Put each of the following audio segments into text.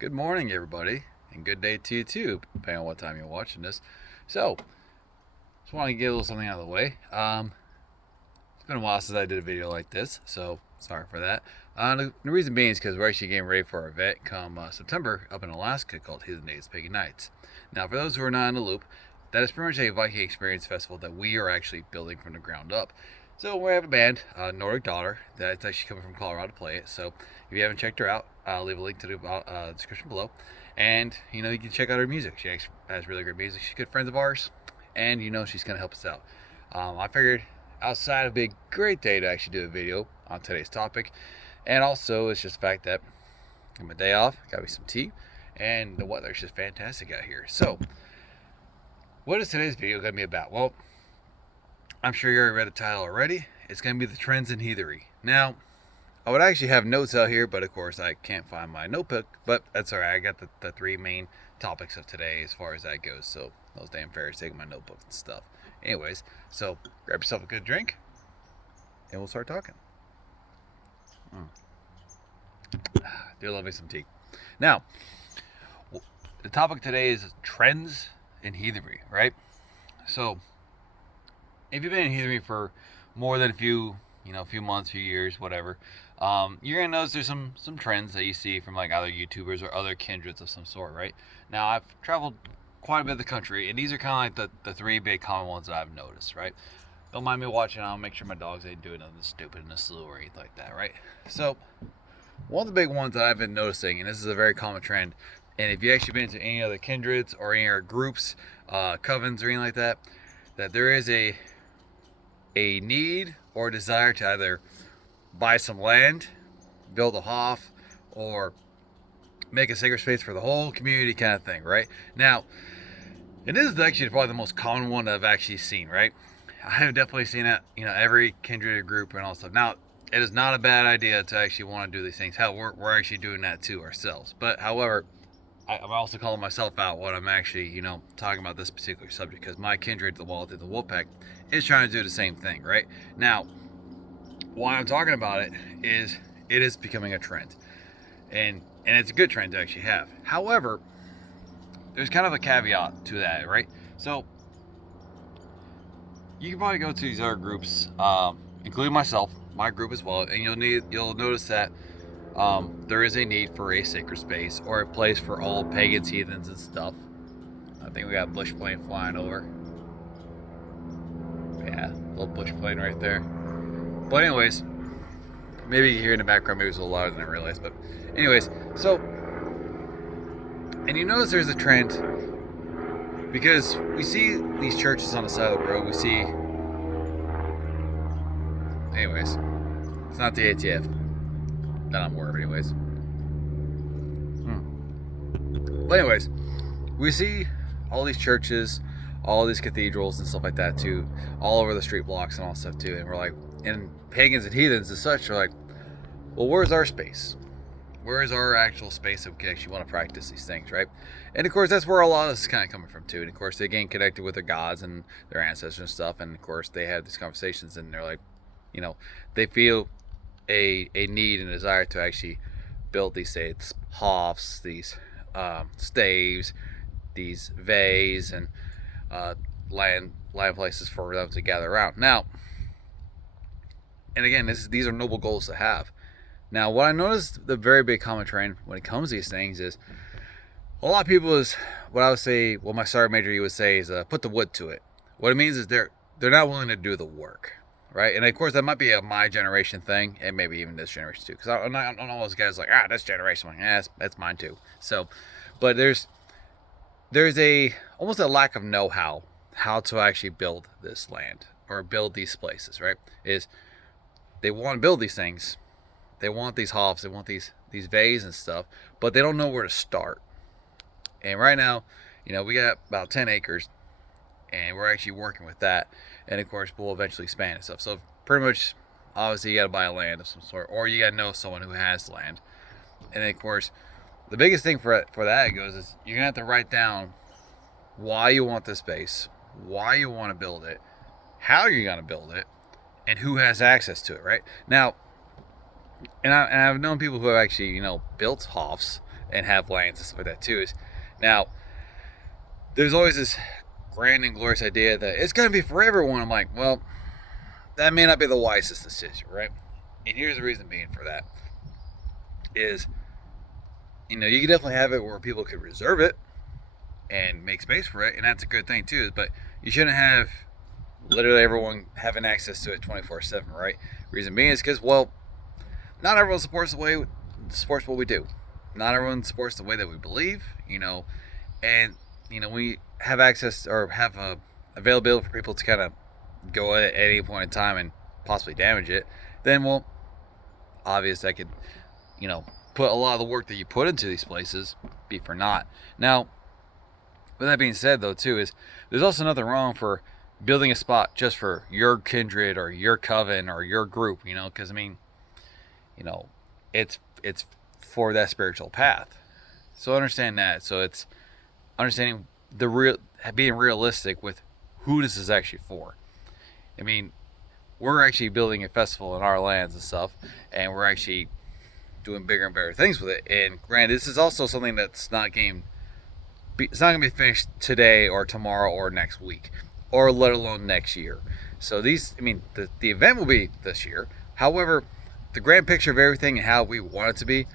Good morning, everybody, and good day to you too, depending on what time you're watching this. So, just want to get a little something out of the way. It's been a while since I did a video like this, so sorry for that. The reason being is because we're actually getting ready for our event come September up in Alaska called Heathen Days Pagan Nights. Now, for those who are not in the loop, that is pretty much a Viking experience festival that we are actually building from the ground up. So we have a band, Nordic Daughter, that's actually coming from Colorado to play it. So if you haven't checked her out, I'll leave a link to the description below. And, you can check out her music. She actually has really great music. She's good friends of ours. And, she's going to help us out. I figured outside of being a great day to actually do a video on today's topic. And also, it's just the fact that I'm a day off, got me some tea, and the weather's just fantastic out here. So, what is today's video going to be about? Well, I'm sure you already read the title already. It's going to be the trends in heathenry. Now, I would actually have notes out here, but of course I can't find my notebook. But that's alright. I got the three main topics of today as far as that goes. So those damn fairies taking my notebook and stuff. Anyways, so grab yourself a good drink, and we'll start talking. Do love me some tea. Now, the topic today is trends in heathenry, right? So, if you've been in heathenry for more than a few months, few years, whatever, you're gonna notice there's some trends that you see from like other YouTubers or other kindreds of some sort, right? Now, I've traveled quite a bit of the country, and these are kind of like the three big common ones that I've noticed, right? Don't mind me watching. I'll make sure my dogs ain't doing nothing stupid in the slough or anything like that, right? So, one of the big ones that I've been noticing, and this is a very common trend, and if you actually been to any other kindreds or any other groups, covens or anything like that, that there is a need or desire to either buy some land, build a hof, or make a sacred space for the whole community kind of thing, right? Now, and this is actually probably the most common one that I've actually seen, right? I have definitely seen it, every kindred group and all stuff. Now, it is not a bad idea to actually want to do these things. Hell, we're actually doing that too ourselves. But however, I'm also calling myself out when I'm actually, talking about this particular subject, because my kindred, the Walled, the Wolfpack, is trying to do the same thing, right? Now, why I'm talking about it is becoming a trend, and it's a good trend to actually have. However, there's kind of a caveat to that, right? So you can probably go to these other groups, including myself, my group as well, and you'll notice that there is a need for a sacred space or a place for all pagans, heathens, and stuff. I think we got a bush plane flying over. Yeah, little bush plane right there. But anyways, maybe you hear in the background, maybe it's a little louder than I realized. But anyways, so, and you notice there's a trend because we see these churches on the side of the road. We see, anyways, it's not the ATF that I'm aware of, anyways. But anyways, we see all these churches, all these cathedrals and stuff like that too, all over the street blocks and all stuff too. And we're like, and pagans and heathens and such are like, well, where's our space? Where is our actual space that we can actually want to practice these things, right? And of course, that's where a lot of this is kind of coming from too. And of course, they get connected with their gods and their ancestors and stuff. And of course, they have these conversations, and they're like, they feel a need and a desire to actually build these, say, hofs, these staves, these vays, and land places for them to gather around. Now, and again, these are noble goals to have. Now, what I noticed, the very big common trend when it comes to these things is a lot of people is what I would say, what my sergeant major you would say is put the wood to it. What it means is they're not willing to do the work, right? And of course, that might be a my generation thing, and maybe even this generation too. Because I'm not all those guys like, this generation, I'm like, yeah, that's mine too. So, but there's a almost a lack of know-how how to actually build this land or build these places, right? Is they want to build these things, they want these hofs, they want these vays and stuff, but they don't know where to start. And right now, we got about 10 acres, and we're actually working with that. And of course, we'll eventually expand and stuff. So pretty much, obviously, you got to buy land of some sort, or you got to know someone who has land. And then, of course, the biggest thing for that goes is you're gonna have to write down why you want this space, why you want to build it, how you're gonna build it, and who has access to it. Right now, and I've known people who have actually built hofs and have lands and stuff like that too. Is now there's always this grand and glorious idea that it's going to be for everyone. I'm like, well, that may not be the wisest decision, right? And here's the reason being for that is, you know, you can definitely have it where people could reserve it and make space for it, and that's a good thing too. But you shouldn't have literally everyone having access to it 24/7, right? Reason being is because, well, not everyone supports what we do. Not everyone supports the way that we believe, you know, and you know we have access or have a availability for people to kind of go at any point in time and possibly damage it. Then, well, obvious that could, you know, put a lot of the work that you put into these places be for naught. Now, with that being said, though, too, is there's also nothing wrong for building a spot just for your kindred or your coven or your group, you know, because I mean, you know, it's for that spiritual path. So understand that. So it's understanding being realistic with who this is actually for. I mean, we're actually building a festival in our lands and stuff, and we're actually doing bigger and better things with it. And granted, this is also something that's not going to be finished today or tomorrow or next week, or let alone next year. So the event will be this year. However, the grand picture of everything and how we want it to be,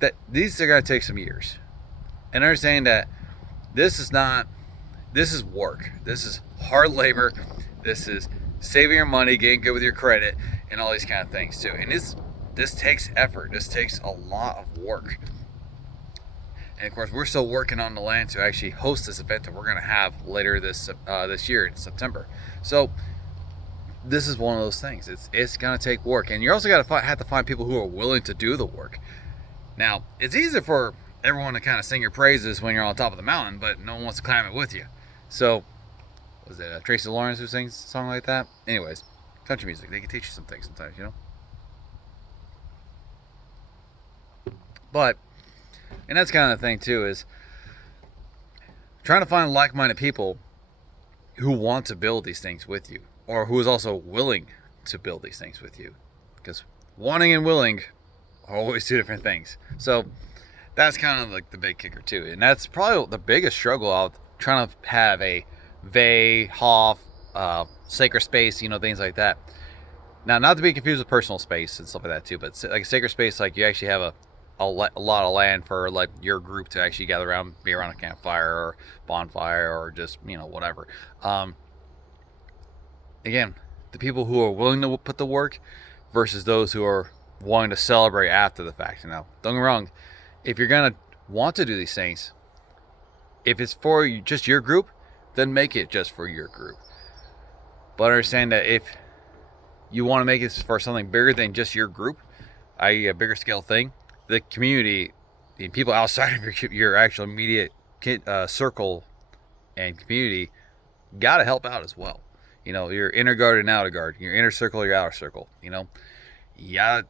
that these are going to take some years. And understand that this is work. This is hard labor. This is saving your money, getting good with your credit, and all these kind of things too. And this takes effort. This takes a lot of work. And of course, we're still working on the land to actually host this event that we're going to have later this year in September. So this is one of those things. It's going to take work, and you're also got to have to find people who are willing to do the work. Now, it's easy for everyone to kind of sing your praises when you're on top of the mountain, but no one wants to climb it with you. So, was it Tracy Lawrence who sings a song like that? Anyways, country music, they can teach you some things sometimes, you know? But, and that's kind of the thing too, is trying to find like-minded people who want to build these things with you, or who is also willing to build these things with you. Because wanting and willing are always two different things. So that's kind of like the big kicker too. And that's probably the biggest struggle out trying to have a Vey, Hoff, sacred space, you know, things like that. Now, not to be confused with personal space and stuff like that too, but like a sacred space, like you actually have a lot of land for like your group to actually gather around, be around a campfire or bonfire or just, you know, whatever. Again, the people who are willing to put the work versus those who are wanting to celebrate after the fact. Now, don't get me wrong, if you're gonna want to do these things, if it's for just your group, then make it just for your group. But understand that if you want to make it for something bigger than just your group, i.e. a bigger scale thing, the community, the people outside of your actual immediate circle and community got to help out as well. You know, your inner guard and outer guard, your inner circle, your outer circle, you know, you gotta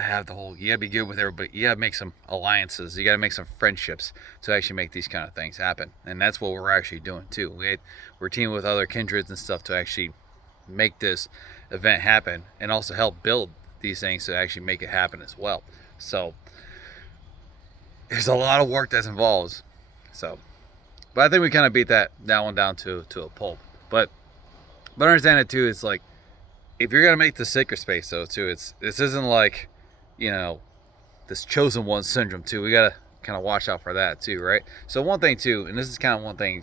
have you gotta be good with everybody. You gotta make some alliances. You gotta make some friendships to actually make these kind of things happen. And that's what we're actually doing too. We're teaming with other kindreds and stuff to actually make this event happen, and also help build these things to actually make it happen as well. So there's a lot of work that's involved. So, but I think we kind of beat that one down to a pulp. But understand it too. It's like, if you're gonna make the sacred space though too, this isn't like, you know, this chosen one syndrome too. We gotta kind of watch out for that too, right? So one thing too, and this is kind of one thing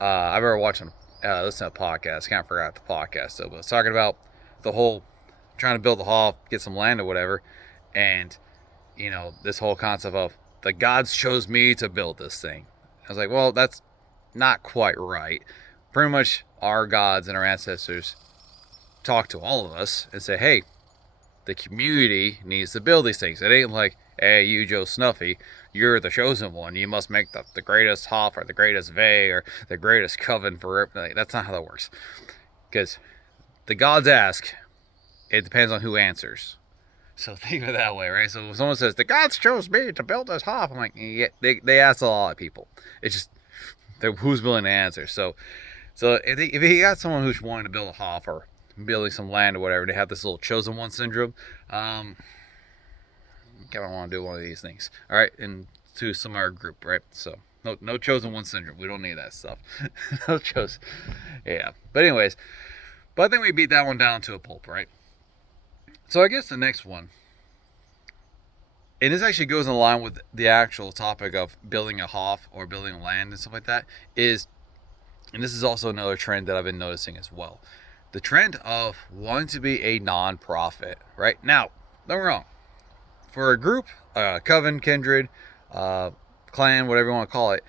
I've ever watched listen to a podcast. Kind of forgot the podcast though, but it's talking about the whole trying to build the hall, get some land or whatever, and you know, this whole concept of the gods chose me to build this thing. I was like, well, that's not quite right. Pretty much our gods and our ancestors talk to all of us and say, hey, the community needs to build these things. It ain't like, hey, you Joe Snuffy, you're the chosen one, you must make the greatest Hoff or the greatest Vey or the greatest coven for everything. That's not how that works. Because the gods ask, it depends on who answers. So think of it that way, right? So if someone says, the gods chose me to build this Hoff, I'm like, yeah, they ask a lot of people. It's just who's willing to answer. So if you got someone who's wanting to build a Hoff or building some land or whatever, they have this little chosen one syndrome, kind of want to do one of these things. All right, and to some of our group, right? So no chosen one syndrome. We don't need that stuff. No chosen. Yeah. But anyways, I think we beat that one down to a pulp, right? So I guess the next one, and this actually goes in line with the actual topic of building a hof or building land and stuff like that, is, and this is also another trend that I've been noticing as well, the trend of wanting to be a non-profit, right? Now, don't get me wrong. For a group, coven, kindred, clan, whatever you want to call it,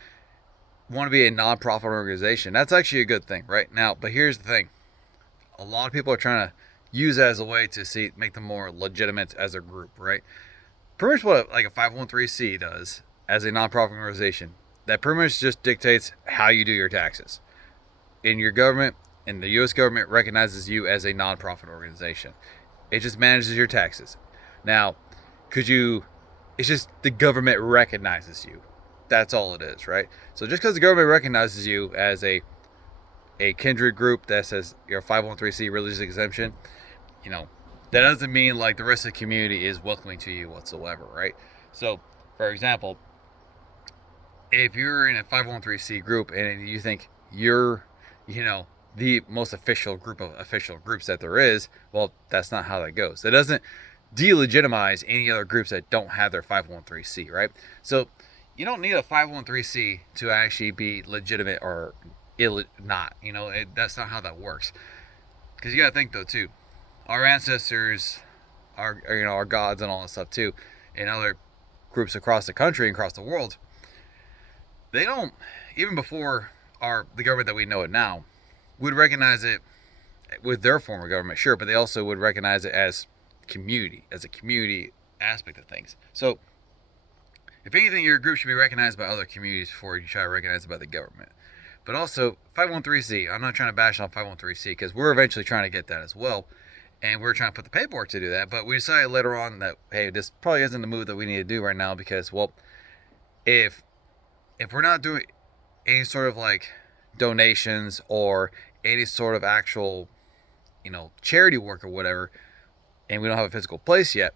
want to be a non-profit organization, that's actually a good thing, right? Now, but here's the thing. A lot of people are trying to use it as a way to make them more legitimate as a group, right? Pretty much what like a 501c does as a non-profit organization, that pretty much just dictates how you do your taxes. In your government, and the U.S. government recognizes you as a non-profit organization. It just manages your taxes. Now, it's just the government recognizes you. That's all it is, right? So just because the government recognizes you as a kindred group that says you're a 501c religious exemption, that doesn't mean like the rest of the community is welcoming to you whatsoever, right? So, for example, if you're in a 501c group and you think you're, the most official group of official groups that there is, well, that's not how that goes. It doesn't delegitimize any other groups that don't have their 501c, right? So you don't need a 501c to actually be legitimate or not. That's not how that works. Because you got to think though too, our ancestors, our gods and all that stuff too, in other groups across the country and across the world, they don't, even before the government that we know it now, would recognize it with their form of government, sure, but they also would recognize it as a community aspect of things. So, if anything, your group should be recognized by other communities before you try to recognize it by the government. But also, 501c, I'm not trying to bash on 501c because we're eventually trying to get that as well, and we're trying to put the paperwork to do that, but we decided later on that, hey, this probably isn't the move that we need to do right now because, well, if we're not doing any sort of like donations or any sort of actual, charity work or whatever, and we don't have a physical place yet,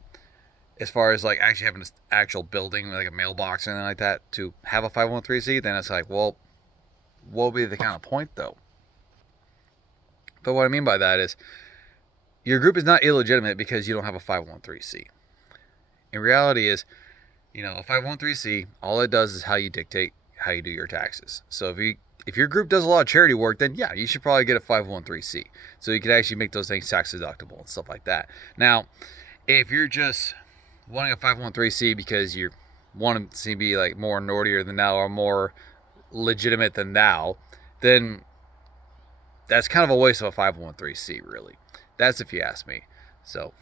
as far as like actually having an actual building, like a mailbox or anything like that, to have a 501c, then it's like, well, what would be the kind of point though? But what I mean by that is, your group is not illegitimate because you don't have a 501c. In reality is, a 501c, all it does is how you dictate how you do your taxes. So if your group does a lot of charity work, then yeah, you should probably get a 501c. So you could actually make those things tax deductible and stuff like that. Now, if you're just wanting a 501c because you want to be like more naughtier than thou or more legitimate than thou, then that's kind of a waste of a 501c, really. That's if you ask me. So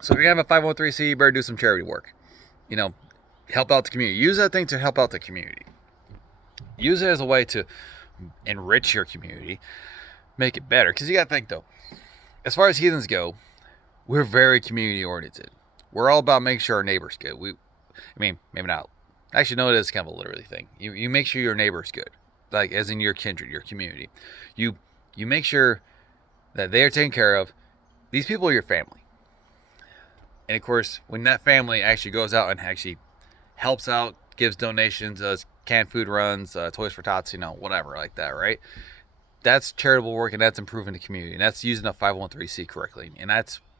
if you're going to have a 501c, you better do some charity work. Help out the community. Use that thing to help out the community. Use it as a way to enrich your community, make it better. Because you got to think, though, as far as heathens go, we're very community oriented. We're all about making sure our neighbor's good. Maybe not. Actually, no, it is kind of a literally thing. You make sure your neighbor's good, like as in your kindred, your community. You make sure that they are taken care of. These people are your family. And of course, when that family actually goes out and actually helps out, gives donations, does canned food runs, Toys for Tots, whatever like that, right? That's charitable work, and that's improving the community, and that's using a 501c correctly. And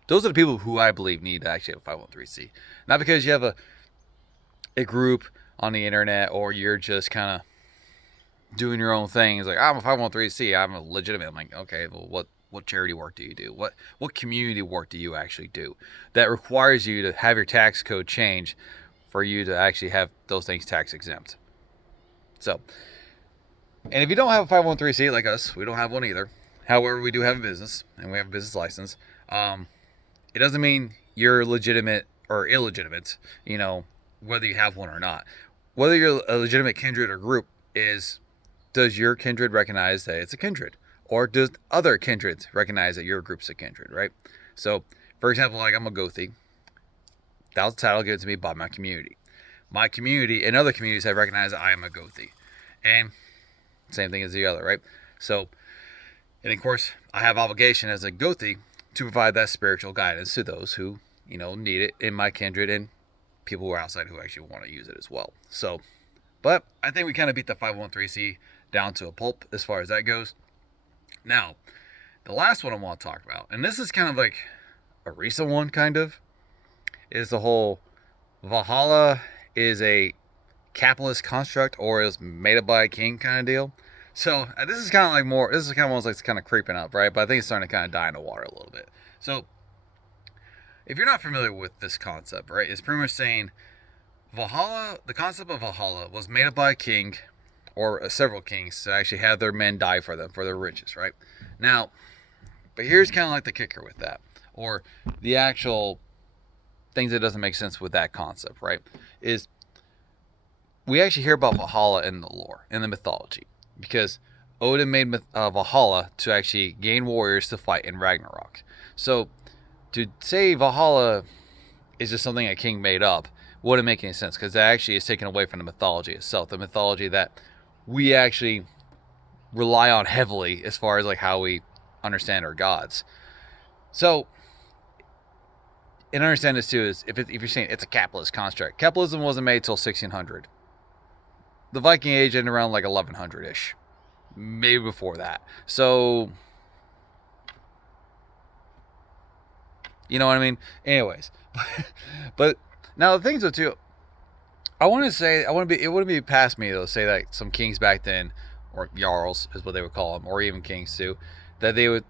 those are the people who I believe need to actually have a 501c. Not because you have a group on the internet or you're just kind of doing your own thing. It's like, I'm a 501c, I'm a legitimate. I'm like, okay, well, what charity work do you do? What community work do you actually do that requires you to have your tax code change for you to actually have those things tax exempt? So, and if you don't have a 501c like us, we don't have one either. However, we do have a business and we have a business license. It doesn't mean you're legitimate or illegitimate, whether you have one or not. Whether you're a legitimate kindred or group does your kindred recognize that it's a kindred? Or does other kindreds recognize that your group's a kindred, right? So, for example, like I'm a Gothi. That was the title given to me by my community. My community and other communities have recognized that I am a Gothi. And same thing as the other, right? So, and of course, I have obligation as a Gothi to provide that spiritual guidance to those who, need it in my kindred and people who are outside who actually want to use it as well. So, but I think we kind of beat the 501c down to a pulp as far as that goes. Now, the last one I want to talk about, and this is kind of like a recent one, kind of, is the whole Valhalla is a capitalist construct or is made up by a king kind of deal. So this is kind of like more, this is kind of almost like it's kind of creeping up, right? But I think it's starting to kind of die in the water a little bit. So if you're not familiar with this concept, right, it's pretty much saying Valhalla, the concept of Valhalla was made up by a king or several kings to actually have their men die for them, for their riches, right? Now, but here's kind of like the kicker with that, or the actual things that doesn't make sense with that concept, right, is we actually hear about Valhalla in the lore, in the mythology, because Odin made Valhalla to actually gain warriors to fight in Ragnarok. So to say Valhalla is just something a king made up wouldn't make any sense, because that actually is taken away from the mythology itself, the mythology that we actually rely on heavily as far as like how we understand our gods. So, and understand this too is if you're saying it's a capitalist construct, capitalism wasn't made till 1600. The Viking Age ended around like 1100-ish, maybe before that. So, you know what I mean? Anyways, but now the things though too, it wouldn't be past me though to say that some kings back then, or jarls is what they would call them, or even kings too, that they would,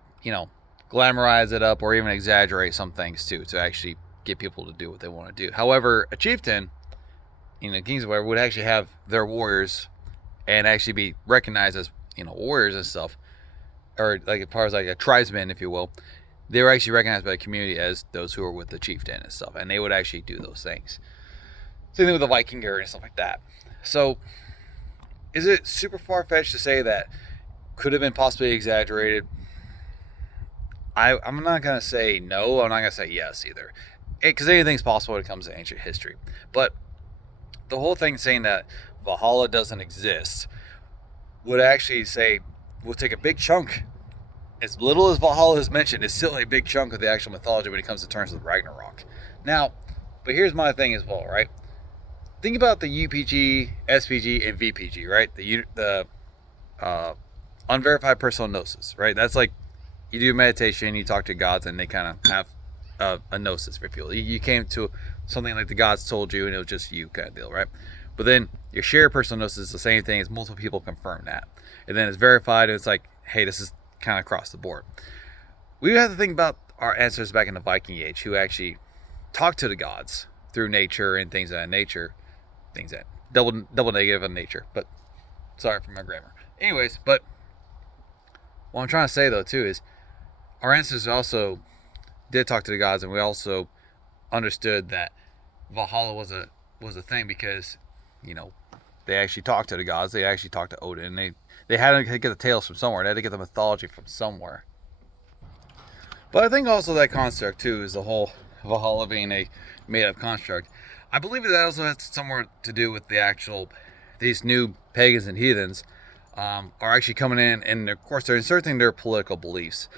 glamorize it up or even exaggerate some things too to actually get people to do what they want to do. However, a chieftain, kings or whatever, would actually have their warriors and actually be recognized as, warriors and stuff, or like as far as like a tribesman, if you will. They were actually recognized by the community as those who were with the chieftain and stuff, and they would actually do those things. Same thing with the Viking era and stuff like that. So, is it super far-fetched to say that could have been possibly exaggerated? I'm not going to say no. I'm not going to say yes either. Because anything's possible when it comes to ancient history. But the whole thing saying that Valhalla doesn't exist would actually say, we'll take a big chunk. As little as Valhalla is mentioned, it's still a big chunk of the actual mythology when it comes to terms of Ragnarok. Now, but here's my thing as well, right? Think about the UPG, SPG, and VPG, right? The unverified personal gnosis, right? That's like you do meditation, you talk to gods, and they kind of have a gnosis for people. You came to something like the gods told you, and it was just you kind of deal, right? But then your shared personal gnosis is the same thing as multiple people confirm that. And then it's verified, and it's like, hey, this is kind of across the board. We have to think about our ancestors back in the Viking Age who actually talked to the gods through nature and things of that nature. Things that double negative on nature, but sorry for my grammar. Anyways, but what I'm trying to say though too is our ancestors also did talk to the gods, and we also understood that Valhalla was a thing because they actually talked to the gods. They actually talked to Odin. And they had to get the tales from somewhere. They had to get the mythology from somewhere. But I think also that construct too is the whole Valhalla being a made-up construct. I believe that also has somewhere to do with these new pagans and heathens are actually coming in, and of course they're inserting their political beliefs,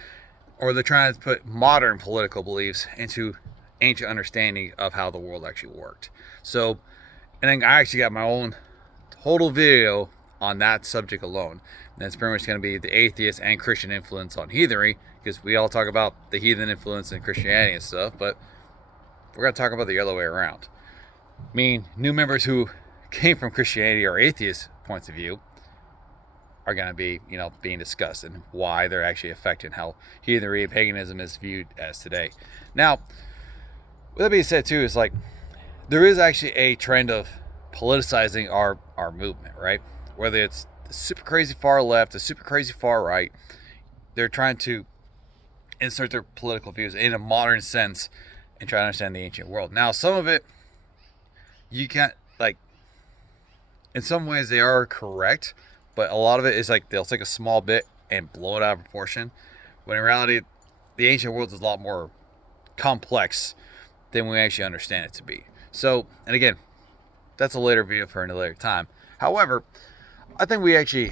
or they're trying to put modern political beliefs into ancient understanding of how the world actually worked. So, and then I actually got my own total video on that subject alone. And that's pretty much going to be the atheist and Christian influence on heathenry, because we all talk about the heathen influence in Christianity and stuff, but we're going to talk about the other way around. I mean, new members who came from Christianity or atheist points of view are going to be, being discussed, and why they're actually affecting how heathenry and paganism is viewed as today. Now, with that being said too, is like, there is actually a trend of politicizing our movement, right? Whether it's the super crazy far left, the super crazy far right, they're trying to insert their political views in a modern sense and try to understand the ancient world. Now, some of it, you can't, in some ways they are correct, but a lot of it is like they'll take a small bit and blow it out of proportion, when in reality the ancient world is a lot more complex than we actually understand it to be. So, and again, that's a later video for another later time. However, I think we actually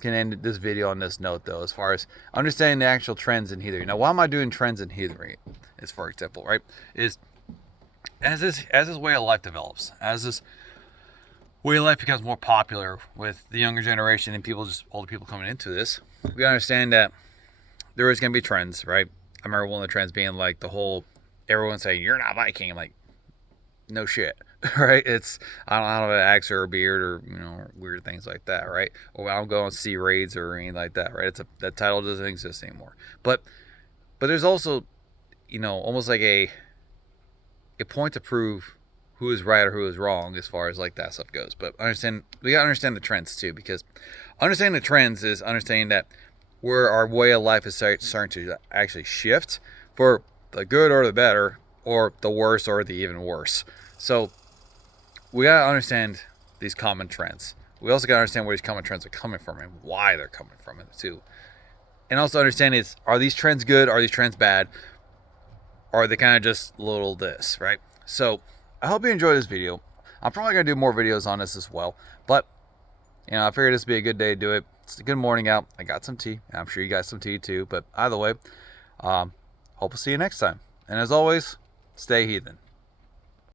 can end this video on this note, though, as far as understanding the actual trends in heathenry. Now, why am I doing trends in heathenry? Is, for example, right, is as this way of life develops, as this way of life becomes more popular with the younger generation and people, just older people coming into this, we understand that there is going to be trends, right? I remember one of the trends being like the whole, everyone saying, you're not Viking. I'm like, no shit, right? It's, I don't have an axe or a beard or, you know, weird things like that, right? Or I don't go on sea raids or anything like that, right? That title doesn't exist anymore. But there's also, you know, almost like a point to prove who is right or who is wrong as far as like that stuff goes. But we gotta understand the trends too, because understanding the trends is understanding that where our way of life is starting to actually shift for the good or the better, or the worse or the even worse. So we gotta understand these common trends. We also gotta understand where these common trends are coming from and why they're coming from it too. And also understand are these trends good? Are these trends bad? Or are they kind of just little this, right? So I hope you enjoyed this video. I'm probably gonna do more videos on this as well, but you know, I figured this would be a good day to do it. It's a good morning out. I got some tea. I'm sure you got some tea too. But either way, hope to see you next time. And as always, stay heathen.